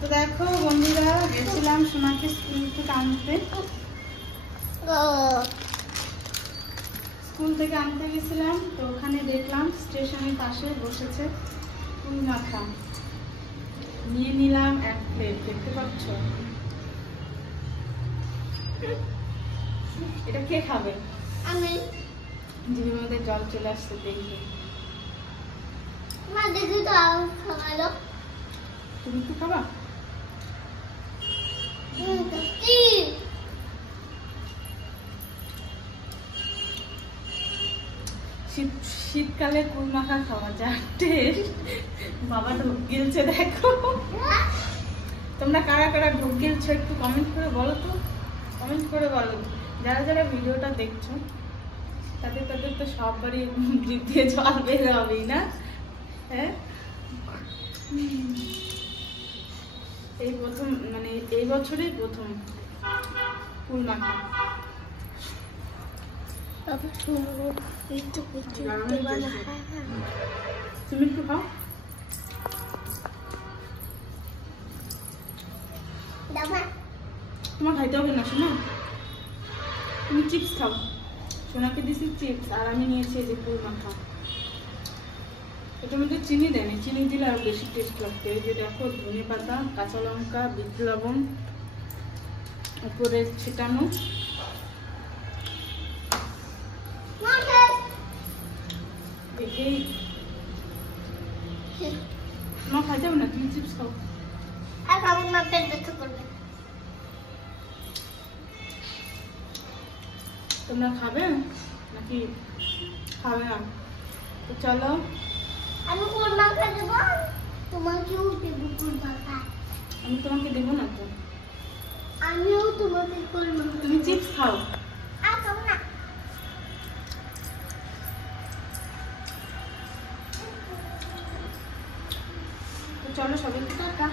তো দেখো বন্ধুরা, গেছিলাম সোনাকে স্কুল থেকে আনতে। স্কুল থেকে আনতে গেছিলাম, তো ওখানে দেখলাম স্টেশনের পাশে বসেছে কুল মাখা। নিয়ে নিলাম এক প্লেট, দেখতে পাচ্ছ? এটা কে খাবে? আমি। জিভের মধ্যে জল চলে আসছে দেখে। মা দেখি তো খাওয়ালো। তুমি কি খাবা? শীতকালে কুল মাখা খাওয়া যায় টেস্ট। বাবা ঢোক গিলছে দেখো। তোমরা কারা কারা ঢোক গিলছো একটু কমেন্ট করে বলো তো। কমেন্ট করে বলো, যারা যারা ভিডিওটা দেখছো তাদের তো সবারই জিভ দিয়ে জল বের হবেই না? হ্যাঁ, এই প্রথম, মানে এই বছরেই প্রথম কুল মাখা। তুমি একটু খাও। তোমার খাইতে হবে না শোনা, তুমি চিপস খাও। সোনাকে দিছি চিপস, আর আমি নিয়েছি এই যে কুল মাখা। এটার মধ্যে চিনি দেয়নি, চিনি দিলে আরো বেশি টেস্ট লাগতো। এই যে দেখো, ধনে পাতা, কাঁচা লঙ্কা, বিট লবণ উপরে ছিটানো। দেখেই তোমার খাইতে হবে না, তুমি চিপস খাও। তোমরা খাবে নাকি খাবে না? তো চলো, আমি কুল মাখা দেব, তোমাকেও দেব কুল মাখা। আমি তোমাকে দেবো না তো। আমিও তোমাকে কুল মাখা। তুমি চিপস খাও। না, তো চলো, সবাইকে টাটা।